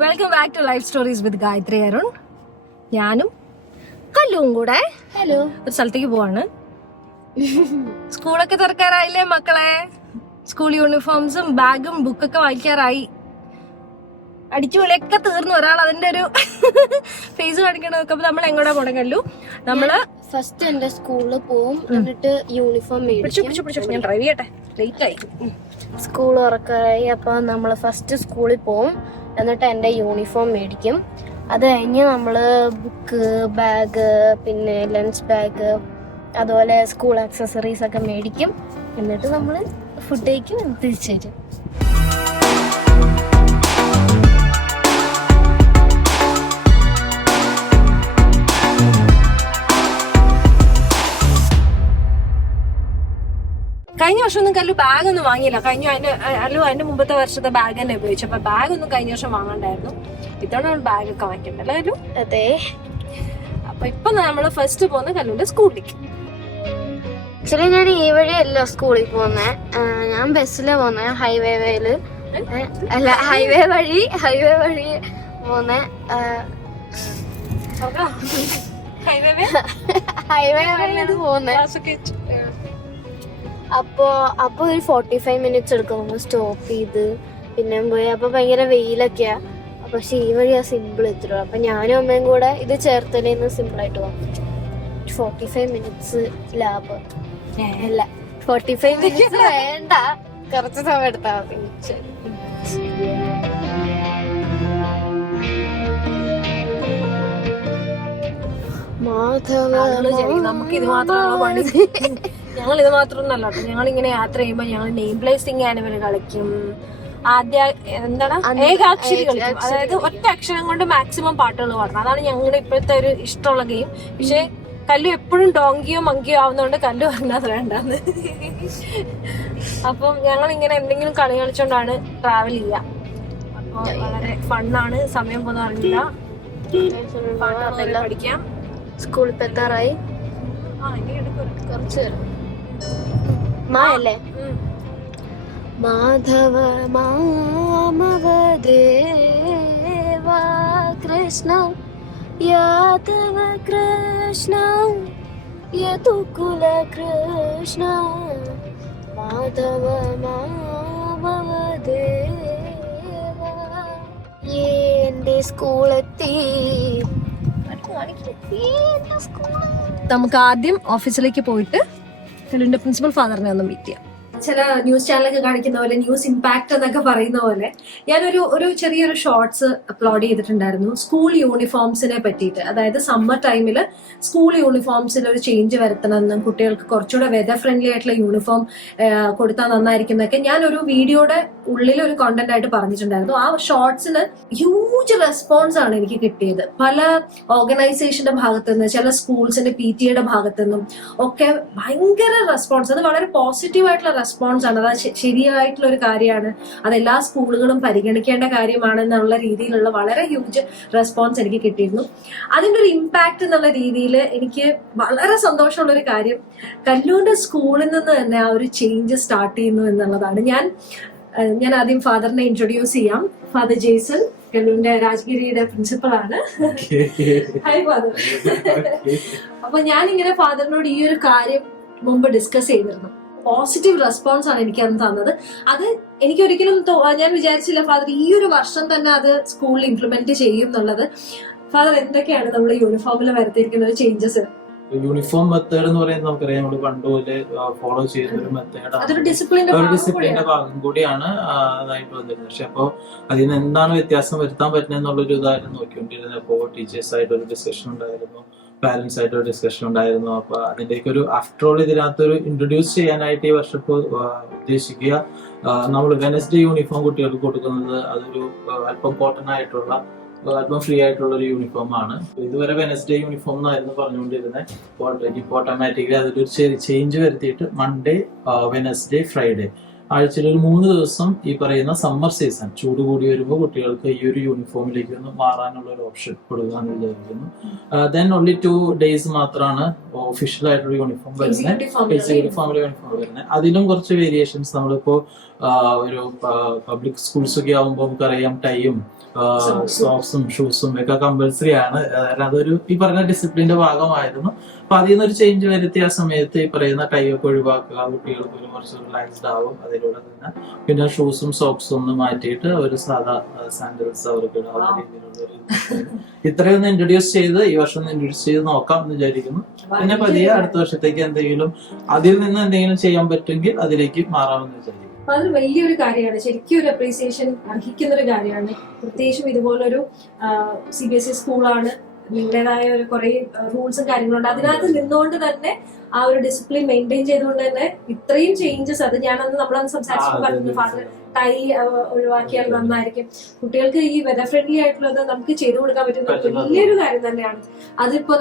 Welcome back to life stories with Gayathri Arun. ഞാനും കല്ലുവും കൂടെ ഒരു സ്ഥലത്തേക്ക് പോവാണ്. സ്കൂളൊക്കെ തുറക്കാറായില്ലേ മക്കളെ? സ്കൂൾ യൂണിഫോംസും ബാഗും ബുക്കൊക്കെ വായിക്കാറായി. അടിച്ചുപൊളിയൊക്കെ തീർന്നു. ഒരാൾ അതിന്റെ ഒരു ഫേസ് കാണിക്കണം നോക്കുമ്പോ നമ്മൾ എങ്ങോട്ടാ പോണേ കല്ലു? നമ്മള് ഫസ്റ്റ് എന്റെ സ്കൂളിൽ പോവും, എന്നിട്ട് യൂണിഫോം മേടിക്കും. ഞാൻ ഡ്രൈവ് ചെയ്യട്ടെ, ലേറ്റ് ആയി. സ്കൂൾ തുറക്കാറായി, അപ്പൊ നമ്മള് ഫസ്റ്റ് സ്കൂളിൽ പോവും, എന്നിട്ട് എന്റെ യൂണിഫോം മേടിക്കും. അത് കഴിഞ്ഞ് നമ്മള് ബുക്ക്, ബാഗ്, പിന്നെ ലഞ്ച് ബാഗ്, അതുപോലെ സ്കൂൾ ആക്സസറീസ് ഒക്കെ മേടിക്കും. എന്നിട്ട് നമ്മള് ഫുഡ് കഴിക്കും, തിരിച്ചു വരും. കഴിഞ്ഞ വർഷം ഒന്നും കല്ലു ബാഗ് ഒന്നും വാങ്ങിയില്ല. അതിന്റെ മുമ്പത്തെ വർഷത്തെ ബാഗ് തന്നെ ഉപയോഗിച്ചു. അപ്പൊ ബാഗ് ഒന്നും കഴിഞ്ഞ വർഷം വാങ്ങണ്ടായിരുന്നു. ഇത്തവണ നമ്മൾ ബാഗ് ഒക്കെ വാങ്ങിക്കണ്ടല്ലോ കല്ലു? അതെ. അപ്പൊ ഇപ്പൊ നമ്മള് ഫസ്റ്റ് പോകുന്ന കല്ലുവിന്റെ സ്കൂളിലേക്ക്. ആക്ച്വലി ഞാൻ ഈ വഴിയല്ല സ്കൂളിൽ പോകുന്നേ, ഞാൻ ബസ്സിലാ പോകുന്നേ. ഹൈവേ വഴി പോകുന്നേ. ഹൈവേ വഴിയാണ് പോകുന്നേ. അപ്പൊ ഒരു 45 മിനിറ്റ്സ് എടുക്കും നമ്മൾ സ്റ്റോപ്പ് ചെയ്ത് പിന്നെ പോയി. അപ്പൊ ഭയങ്കര വെയിലൊക്കെയാ. പക്ഷെ ഈ വഴിയാ സിമ്പിൾ എത്തുള്ളൂ. അപ്പൊ ഞാനും അമ്മയും കൂടെ ഇത് ചേർത്തലേന്ന് സിമ്പിൾ ആയിട്ട് പോകും. 45 മിനിറ്റ്സ് ലാഭം അല്ല, 45 മിനിറ്റ്സ് വേണ്ട, കുറച്ച് സമയം എടുത്താൽ മതി. നമുക്ക് ഇത് മാത്രമുള്ള പണി. ഞങ്ങൾ ഇത് മാത്രമൊന്നല്ല കേട്ടോ. ഞങ്ങൾ ഇങ്ങനെ യാത്ര ചെയ്യുമ്പോ ഞങ്ങൾ നെയിം പ്ലേസിംഗ് ആനിമൽ കളിക്കും. ഏകാക്ഷരി കളിക്കും. അതായത് ഒറ്റ അക്ഷരം കൊണ്ട് മാക്സിമം പാട്ടുകൾ പാടണം. അതാണ് ഞങ്ങളുടെ ഇപ്പോഴത്തെ ഒരു ഇഷ്ടമുള്ള ഗെയിം. പക്ഷെ കല്ലു എപ്പോഴും ഡോങ്കിയോ മങ്കിയോ ആവുന്നതുകൊണ്ട് കല്ലു പറഞ്ഞത് വേണ്ടെന്ന്. അപ്പം ഞങ്ങൾ ഇങ്ങനെ എന്തെങ്കിലും കളി കളിച്ചോണ്ടാണ് ട്രാവൽ ചെയ്യുക. അപ്പൊ വളരെ ഫണ്ണാണ്. സമയം പോകുന്ന അറിയില്ല. പഠിക്കാം. സ്കൂളിൽ എത്താറായി. കുറച്ച് മായല്ലേ? മാധവ മാമവ ദേവ കൃഷ്ണ യാദവ കൃഷ്ണ യദുകുല കൃഷ്ണ മാധവ മാമവ ദേവ. എന്റെ സ്കൂളെത്തി. നമുക്ക് ആദ്യം ഓഫീസിലേക്ക് പോയിട്ട് കല്ലുവിന്റെ പ്രിൻസിപ്പൽ ഫാദറിനെ ഒന്ന് മീറ്റ് ചെയ്യാം. ചില ന്യൂസ് ചാനലൊക്കെ കാണിക്കുന്ന പോലെ, ന്യൂസ് ഇമ്പാക്ട് എന്നൊക്കെ പറയുന്ന പോലെ, ഞാനൊരു ചെറിയൊരു ഷോർട്സ് അപ്ലോഡ് ചെയ്തിട്ടുണ്ടായിരുന്നു സ്കൂൾ യൂണിഫോംസിനെ പറ്റിയിട്ട്. അതായത് സമ്മർ ടൈമിൽ സ്കൂൾ യൂണിഫോംസിൽ ഒരു ചേഞ്ച് വരുത്തണമെന്നും കുട്ടികൾക്ക് കുറച്ചുകൂടെ വെതർ ഫ്രണ്ട്ലി ആയിട്ടുള്ള യൂണിഫോം കൊടുത്താൽ നന്നായിരിക്കും എന്നൊക്കെ ഞാൻ ഒരു വീഡിയോയുടെ ഉള്ളിൽ ഒരു കോണ്ടന്റ് ആയിട്ട് പറഞ്ഞിട്ടുണ്ടായിരുന്നു. ആ ഷോർട്സിന് ഹ്യൂജ് റെസ്പോൺസ് ആണ് എനിക്ക് കിട്ടിയത്. പല ഓർഗനൈസേഷന്റെ ഭാഗത്തുനിന്ന്, ചില സ്കൂൾസിന്റെ PTA ഭാഗത്തുനിന്നും ഒക്കെ ഭയങ്കര റെസ്പോൺസ്. അത് വളരെ പോസിറ്റീവ് ആയിട്ടുള്ള റെസ്പോൺസ് ആണ്. അത് ശരിയായിട്ടുള്ള ഒരു കാര്യമാണ്, അതെല്ലാ സ്കൂളുകളും പരിഗണിക്കേണ്ട കാര്യമാണ് എന്നുള്ള രീതിയിലുള്ള വളരെ ഹ്യൂജ് റെസ്പോൺസ് എനിക്ക് കിട്ടിയിരുന്നു. അതിന്റെ ഒരു ഇമ്പാക്ട് എന്നുള്ള രീതിയിൽ എനിക്ക് വളരെ സന്തോഷമുള്ള ഒരു കാര്യം, കല്ലൂരിന്റെ സ്കൂളിൽ നിന്ന് തന്നെ ആ ഒരു ചേഞ്ച് സ്റ്റാർട്ട് ചെയ്യുന്നു എന്നുള്ളതാണ്. ഞാൻ ആദ്യം ഫാദറിനെ ഇൻട്രൊഡ്യൂസ് ചെയ്യാം. ഫാദർ ജേസൺ, കല്ലൂരിന്റെ രാജഗിരിയുടെ പ്രിൻസിപ്പൽ ആണ്. Hi father. അപ്പൊ ഞാനിങ്ങനെ ഫാദറിനോട് ഈ ഒരു കാര്യം മുമ്പ് ഡിസ്കസ് ചെയ്തിരുന്നു. പോസിറ്റീവ് റെസ്പോൺസ് ആണ് എനിക്ക് അന്ന് തന്നത്. അത് എനിക്കൊരിക്കലും ഞാൻ വിചാരിച്ചില്ല ഫാദർ ഈ ഒരു വർഷം തന്നെ അത് സ്കൂളിൽ ഇംപ്ലിമെന്റ് ചെയ്യും എന്നുള്ളത്. ഫാദർ, എന്തൊക്കെയാണ് നമ്മൾ യൂണിഫോമിൽ വരുത്തിയിരിക്കുന്ന ഒരു ചേഞ്ചസ്? യൂണിഫോം മെത്തേഡ് എന്ന് പറയുന്നത് നമുക്കറിയാം, നമ്മൾ പണ്ട് പോലെ ഫോളോ ചെയ്യുന്ന ഒരു മെത്തേഡാണ്. ഒരു ഡിസിപ്ലിന്റെ ഭാഗം കൂടിയാണ് അതായിട്ട് വന്നിരുന്നത്. പക്ഷെ അപ്പോ അതിന് എന്താണ് വ്യത്യാസം വരുത്താൻ പറ്റുന്നത് എന്നുള്ളൊരു ഉദാഹരണം നോക്കിക്കൊണ്ടിരുന്നത്. അപ്പോൾ ടീച്ചേഴ്സ് ആയിട്ട് ഒരു ഡിസ്കഷൻ ഉണ്ടായിരുന്നു, പാരന്റ്സ് ആയിട്ട് ഒരു ഡിസ്കഷൻ ഉണ്ടായിരുന്നു. അപ്പൊ അതിന്റെയൊക്കെ ഒരു ആഫ്റ്റർ ഓൾ ഇതിനകത്തൊരു ഇൻട്രൊഡ്യൂസ് ചെയ്യാനായിട്ട് ഈ വർഷം ഇപ്പോൾ ഉദ്ദേശിക്കുക. നമ്മൾ വെനസ്ഡേ യൂണിഫോം കുട്ടികൾക്ക് കൊടുക്കുന്നത് അതൊരു അല്പം കോട്ടൺ ആയിട്ടുള്ള, അല്പം ഫ്രീ ആയിട്ടുള്ള ഒരു യൂണിഫോം ആണ്. ഇതുവരെ വെനസ്ഡേ യൂണിഫോം എന്നായിരുന്നു പറഞ്ഞുകൊണ്ടിരുന്നത്. ഇപ്പോൾ ഓട്ടോമാറ്റിക്കലി അതിലൊരു ചേഞ്ച് വരുത്തിയിട്ട് മൺഡേ, വെനസ്ഡേ, ഫ്രൈഡേ ആഴ്ചയിൽ ഒരു 3 ദിവസം ഈ പറയുന്ന സമ്മർ സീസൺ ചൂട് കൂടി വരുമ്പോൾ കുട്ടികൾക്ക് ഈ ഒരു യൂണിഫോമിലേക്ക് ഒന്ന് മാറാനുള്ള ഒരു ഓപ്ഷൻ കൊടുക്കാന്ന് വിചാരിക്കുന്നു. ദെൻ ഓൺലി 2 days മാത്രമാണ് ഒഫീഷ്യൽ ആയിട്ടുള്ള യൂണിഫോം വരുന്നത്, യൂണിഫോമിലെ യൂണിഫോം വരുന്നത്. അതിലും കുറച്ച് വേരിയേഷൻസ് നമ്മളിപ്പോ ഒരു പബ്ലിക് സ്കൂൾസ് ഒക്കെ ആവുമ്പോൾ നമുക്കറിയാം ടൈയും സോക്സും ഷൂസും ഒക്കെ കമ്പൽസറി ആണ്. അതൊരു ഈ പറഞ്ഞ ഡിസിപ്ലിന്റെ ഭാഗമായിരുന്നു. അപ്പൊ അതിൽ നിന്നൊരു ചേഞ്ച് വരുത്തി ആ സമയത്ത് ഈ പറയുന്ന ടൈ ഒക്കെ ഒഴിവാക്കുക, കുട്ടികൾക്ക് ഒരു കുറച്ച് റിലാക്സ്ഡ് ആവും. അതിലൂടെ തന്നെ പിന്നെ ഷൂസും സോക്സും ഒന്ന് മാറ്റിയിട്ട് ഒരു സാധാ സാൻഡൽസ് അവർക്ക് ഇടാവുന്ന രീതിയിലുള്ള ഒരു ഇത്രയൊന്ന് ഇൻട്രൊഡ്യൂസ് ചെയ്ത് ഈ വർഷം ഇൻട്രൊഡ്യൂസ് ചെയ്ത് നോക്കാം എന്ന് വിചാരിക്കുന്നു. പിന്നെ പതിയെ അടുത്ത വർഷത്തേക്ക് എന്തെങ്കിലും അതിൽ നിന്ന് എന്തെങ്കിലും ചെയ്യാൻ പറ്റുമെങ്കിൽ അതിലേക്ക് മാറാമെന്ന് വിചാരിക്കുന്നു. അതൊരു വലിയൊരു കാര്യമാണ്, ശരിക്കും ഒരു അപ്രീസിയേഷൻ അർഹിക്കുന്ന ഒരു കാര്യമാണ്. പ്രത്യേകിച്ചും ഇതുപോലൊരു CBSE സ്കൂളാണ്, നിങ്ങളുടേതായ ഒരു കുറെ റൂൾസും കാര്യങ്ങളുണ്ട്. അതിനകത്ത് നിന്നുകൊണ്ട് തന്നെ ആ ഒരു ഡിസിപ്ലിൻ മെയിൻറ്റെയിൻ ചെയ്തുകൊണ്ട് തന്നെ ഇത്രയും ചേഞ്ചസ്, അത് ഞാനന്ന് നമ്മളന്ന് സംസാരിച്ചപ്പോൾ പറഞ്ഞു ഫാദർ ടൈ ഒഴിവാക്കിയാൽ നന്നായിരിക്കും. കുട്ടികൾക്ക് ഈ വെതർ ഫ്രണ്ട്ലി ആയിട്ടുള്ളത് നമുക്ക് ചെയ്തു കൊടുക്കാൻ പറ്റുന്ന വലിയൊരു കാര്യം തന്നെയാണ്. അതിപ്പോ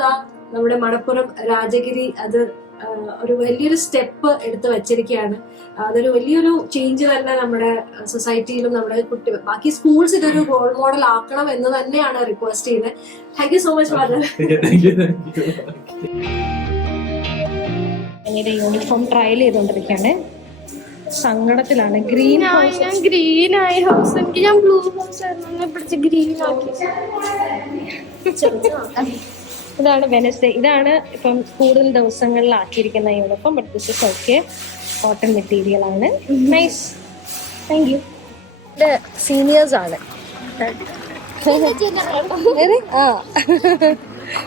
നമ്മുടെ മണപ്പുറം രാജഗിരി അത് ഒരു വലിയൊരു സ്റ്റെപ്പ് എടുത്ത് വെച്ചിരിക്കുകയാണ്. അതൊരു വലിയൊരു ചേഞ്ച് തന്നെ നമ്മുടെ സൊസൈറ്റിയിലും നമ്മുടെ കുട്ടികൾ ബാക്കി സ്കൂൾസ് ഇതൊരു റോൾ മോഡൽ ആക്കണം എന്ന് തന്നെയാണ് റിക്വസ്റ്റ് ചെയ്യുന്നത്. Thank you so much father. പിന്നീട് യൂണിഫോം ട്രയൽ ചെയ്തോണ്ടിരിക്കുകയാണ്. സങ്കടത്തിലാണ്. ഗ്രീൻ ഗ്രീനായ ഹൗസ്, എനിക്ക് ഞാൻ ബ്ലൂ ഹൗസ് ആയിരുന്നു പിടിച്ച് ഗ്രീൻ ആക്കി. ഇതാണ് വെനസ്ഡേ. ഇതാണ് ഇപ്പം കൂടുതൽ ദിവസങ്ങളിൽ ആക്കിയിരിക്കുന്ന uniform. But this is okay, cotton material ആണ്. Nice, thank you. ഇത് സീനിയേഴ്സ് ആണ്. ആ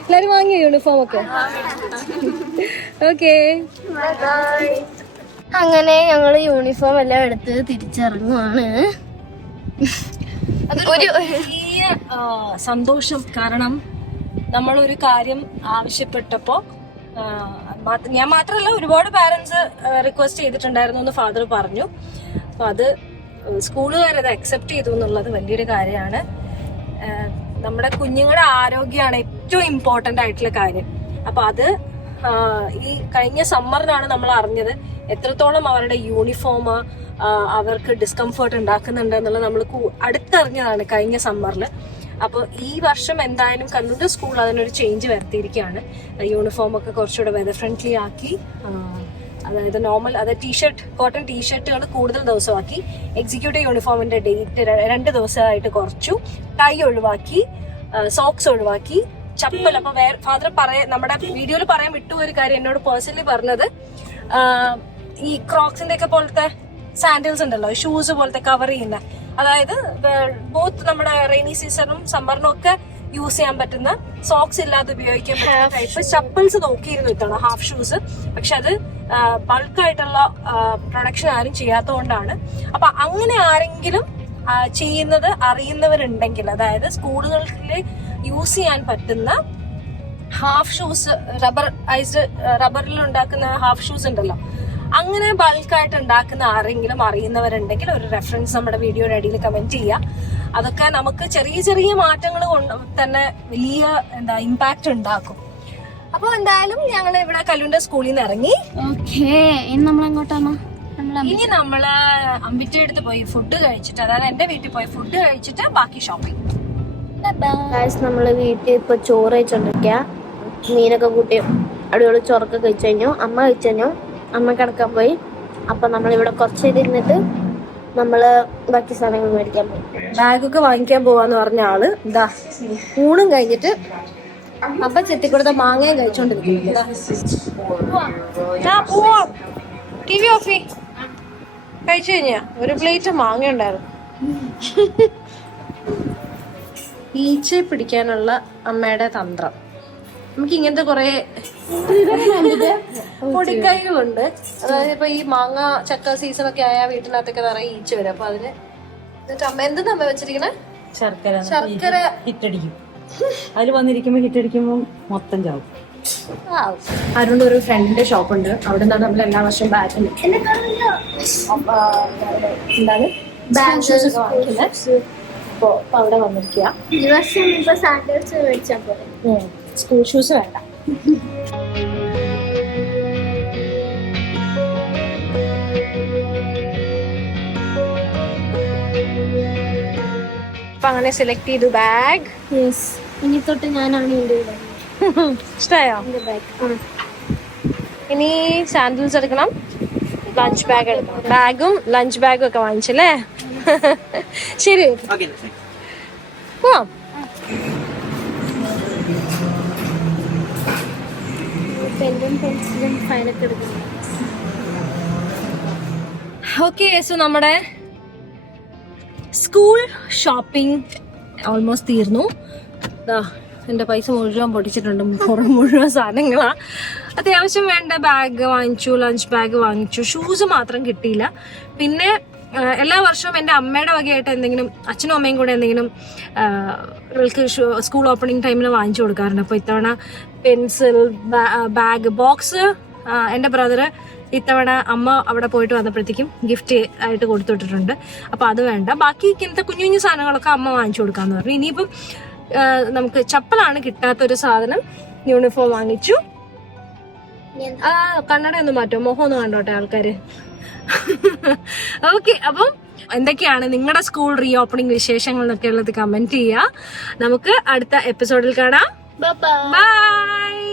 എല്ലാരും വാങ്ങിയോ യൂണിഫോം ഒക്കെ? ഓക്കെ, അങ്ങനെ ഞങ്ങള് യൂണിഫോം എല്ലാം എടുത്ത് തിരിച്ചിറങ്ങുവാണ്. ഒരു വലിയ സന്തോഷം. കാരണം നമ്മളൊരു കാര്യം ആവശ്യപ്പെട്ടപ്പോ ഞാൻ മാത്രമല്ല ഒരുപാട് പാരന്റ്സ് റിക്വസ്റ്റ് ചെയ്തിട്ടുണ്ടായിരുന്നു എന്ന് ഫാദർ പറഞ്ഞു. അപ്പൊ അത് സ്കൂളുകാരത് അക്സെപ്റ്റ് ചെയ്തു എന്നുള്ളത് വലിയൊരു കാര്യമാണ്. നമ്മുടെ കുഞ്ഞുങ്ങളുടെ ആരോഗ്യമാണ് ഏറ്റവും ഇമ്പോർട്ടന്റ് ആയിട്ടുള്ള കാര്യം. അപ്പൊ അത് ഈ കഴിഞ്ഞ സമ്മറിനാണ് നമ്മൾ അറിഞ്ഞത് എത്രത്തോളം അവരുടെ യൂണിഫോം അവർക്ക് ഡിസ്കംഫേർട്ട് ഉണ്ടാക്കുന്നുണ്ട് എന്നുള്ളത് നമ്മൾ അടുത്തറിഞ്ഞതാണ് കഴിഞ്ഞ സമ്മറിൽ. അപ്പോൾ ഈ വർഷം എന്തായാലും കണ്ണൂർ സ്കൂൾ അതിനൊരു ചേഞ്ച് വരുത്തിയിരിക്കുകയാണ്. യൂണിഫോം ഒക്കെ കുറച്ചുകൂടെ വെതർ ഫ്രണ്ട്ലി ആക്കി, അതായത് നോർമൽ അതായത് ടീഷർട്ട്, കോട്ടൺ ടീഷർട്ടുകൾ കൂടുതൽ ദിവസമാക്കി, എക്സിക്യൂട്ടീവ് യൂണിഫോമിന്റെ ഡേറ്റ് 2 ദിവസമായിട്ട് കുറച്ചു, ടൈ ഒഴിവാക്കി, സോക്സ് ഒഴിവാക്കി, ചപ്പൽ. അപ്പൊ ഫാദർ നമ്മുടെ വീഡിയോയിൽ പറയാൻ വിട്ടു ഒരു കാര്യം എന്നോട് പേഴ്സണലി പറഞ്ഞത്, ഈ ക്രോക്സിന്റെ ഒക്കെ പോലത്തെ സാൻഡിൽസ് ഉണ്ടല്ലോ, ഷൂസ് പോലത്തെ കവർ ചെയ്യുന്ന, അതായത് ബോത്ത് നമ്മുടെ റെയിനി സീസണും സമ്മറിനും ഒക്കെ യൂസ് ചെയ്യാൻ പറ്റുന്ന, സോക്സ് ഇല്ലാതെ ഉപയോഗിക്കാൻ പറ്റുന്ന ടൈപ്പ് ചപ്പൽസ് നോക്കിയിരുന്നു ഇത്തവണ, ഹാഫ് ഷൂസ്. പക്ഷെ അത് ബൾക്കായിട്ടുള്ള പ്രൊഡക്ഷൻ ആരും ചെയ്യാത്തതുകൊണ്ടാണ്. അപ്പൊ അങ്ങനെ ആരെങ്കിലും ചെയ്യുന്നത് അറിയുന്നവരുണ്ടെങ്കിൽ, അതായത് സ്കൂളുകളിൽ യൂസ് ചെയ്യാൻ പറ്റുന്ന ഹാഫ് ഷൂസ്, റബ്ബറിൽ ഉണ്ടാക്കുന്ന ഹാഫ് ഷൂസ് ഉണ്ടല്ലോ, അങ്ങനെ ബൾക്കായിട്ട് ഉണ്ടാക്കുന്ന ആരെങ്കിലും അറിയുന്നവരുണ്ടെങ്കിൽ ഒരു റെഫറൻസ് നമ്മുടെ വീഡിയോയുടെ അടിയിൽ കമന്റ് ചെയ്യുക. അതൊക്കെ നമുക്ക് ചെറിയ ചെറിയ മാറ്റങ്ങൾ കൊണ്ട് തന്നെ വലിയ ഇമ്പാക്ട് ഉണ്ടാക്കും. അപ്പൊ എന്തായാലും ഞങ്ങൾ ഇവിടെ കല്ലൂന്റെ സ്കൂളിൽ നിന്ന് ഇറങ്ങി. ഇനി നമ്മളെങ്ങോട്ടാണ്? ഇനി നമ്മള് അമ്പിറ്റ അടുത്ത് പോയി ഫുഡ് കഴിച്ചിട്ട്, അതായത് എന്റെ വീട്ടിൽ പോയി ഫുഡ് കഴിച്ചിട്ട് ബാക്കി ഷോപ്പിംഗ്. നമ്മള് വീട്ടിൽ ഇപ്പൊ ചോറ് കഴിച്ചോണ്ടിരിക്കുക, മീനൊക്കെ കൂട്ടി അടിപൊളി ചോറൊക്കെ കഴിച്ചു കഴിഞ്ഞു. അമ്മ കഴിച്ചു കഴിഞ്ഞു, അമ്മ കിടക്കാൻ പോയി. അപ്പൊ നമ്മളിവിടെ കുറച്ച് ഇരുന്നിട്ട് നമ്മള് ബാക്കി സാധനങ്ങൾ മേടിക്കാൻ പോയി. ബാഗൊക്കെ വാങ്ങിക്കാൻ പോവാന്ന് പറഞ്ഞ ആള് ഇതാ ഊണും കഴിഞ്ഞിട്ട് അപ്പൊ ചെത്തിക്കൊടുത്ത മാങ്ങയും കഴിച്ചോണ്ടിരിക്കുന്നു. ടി വി ഓഫ് കഴിച്ചു കഴിഞ്ഞാ ഒരു പ്ലേറ്റ് മാങ്ങ ഉണ്ടായിരുന്നു. ഈച്ചയെ പിടിക്കാനുള്ള അമ്മയുടെ തന്ത്രം. നമുക്ക് ഇങ്ങനത്തെ കുറെ പൊടിക്കൈകളുണ്ട്. അതായത് ഇപ്പൊ ഈ മാങ്ങ ചക്ക സീസൺ ഒക്കെ ആയ വീട്ടിനകത്തൊക്കെ നിറയെ ഈച്ച വരും. അപ്പൊ അതിന് എന്നിട്ട് അമ്മ എന്തെന്ന് അമ്മ വെച്ചിരിക്കണേ? ശർക്കര ഹിറ്റടിക്കും. അതിൽ വന്നിരിക്കുമ്പോ ഹിറ്റടിക്കുമ്പോ മൊത്തം ചാവും. അതുകൊണ്ട് ഒരു ഫ്രണ്ടിന്റെ ഷോപ്പ് ഉണ്ട്, അവിടെ നിന്നാണ് നമ്മൾ എല്ലാ വർഷവും ബാഗ് എന്താണ് ബാഗ്സ് വാങ്ങിക്കുന്നത്. അപ്പൊ അവിടെ വന്നിരിക്കുക. ഈ വർഷം ഇപ്പൊ സാൻഡൽസ് മേടിച്ചാൽ പോലെ, സ്കൂൾ ഷൂസ് വേണ്ട. അപ്പൊ അങ്ങനെ സെലക്ട് ചെയ്തു ബാഗ്. യെസ്, ഇനി തൊട്ട് ഞാനാണ് ഇതിന്റെ ഇഷ്ടായോ? ബാഗ്. ഇനി സാൻഡിൽസ് എടുക്കണം, ലഞ്ച് ബാഗ് എടുക്കണം. ബാഗും ലഞ്ച് ബാഗും ഒക്കെ വാങ്ങിച്ചല്ലേ? ശരി, പോവാം. പെന്നും പെൻസിലും ഫൈനൊക്കെ എടുക്കുന്നു. ഓക്കെ, സോ നമ്മുടെ സ്കൂൾ ഷോപ്പിംഗ് ഓൾമോസ്റ്റ് തീർന്നു. എൻ്റെ പൈസ മുഴുവൻ പൊട്ടിച്ചിട്ടുണ്ട്, മുഴുവൻ സാധനങ്ങളാ. അത്യാവശ്യം വേണ്ട ബാഗ് വാങ്ങിച്ചു, ലഞ്ച് ബാഗ് വാങ്ങിച്ചു, ഷൂസ് മാത്രം കിട്ടിയില്ല. പിന്നെ എല്ലാ വർഷവും എൻ്റെ അമ്മയുടെ വകയായിട്ട് എന്തെങ്കിലും, അച്ഛനും അമ്മയും കൂടെ എന്തെങ്കിലും ഇവൾക്ക് സ്കൂൾ ഓപ്പണിംഗ് ടൈമിൽ വാങ്ങിച്ചു കൊടുക്കാറുണ്ട്. അപ്പോൾ ഇത്തവണ പെൻസിൽ, ബാഗ്, ബോക്സ് എൻ്റെ ബ്രദറ് ഇത്തവണ അമ്മ അവിടെ പോയിട്ട് വന്നപ്പോഴത്തേക്കും ഗിഫ്റ്റ് ആയിട്ട് കൊടുത്തുവിട്ടിട്ടുണ്ട്. അപ്പോൾ അത് വേണ്ട. ബാക്കി ഇങ്ങനത്തെ കുഞ്ഞു കുഞ്ഞു സാധനങ്ങളൊക്കെ അമ്മ വാങ്ങിച്ചു കൊടുക്കാന്ന് പറഞ്ഞു. ഇനിയിപ്പം നമുക്ക് ചപ്പലാണ് കിട്ടാത്തൊരു സാധനം. യൂണിഫോം വാങ്ങിച്ചു. കണ്ണട ഒന്ന് മാറ്റോ, മുഖം ഒന്ന് കണ്ടോട്ടെ ആൾക്കാര്. ഓക്കെ, അപ്പം എന്തൊക്കെയാണ് നിങ്ങളുടെ സ്കൂൾ റീ ഓപ്പണിംഗ് വിശേഷങ്ങൾ എന്നൊക്കെ ഉള്ളത് കമന്റ് ചെയ്യുക. നമുക്ക് അടുത്ത എപ്പിസോഡിൽ കാണാം. ബൈ. ബൈ.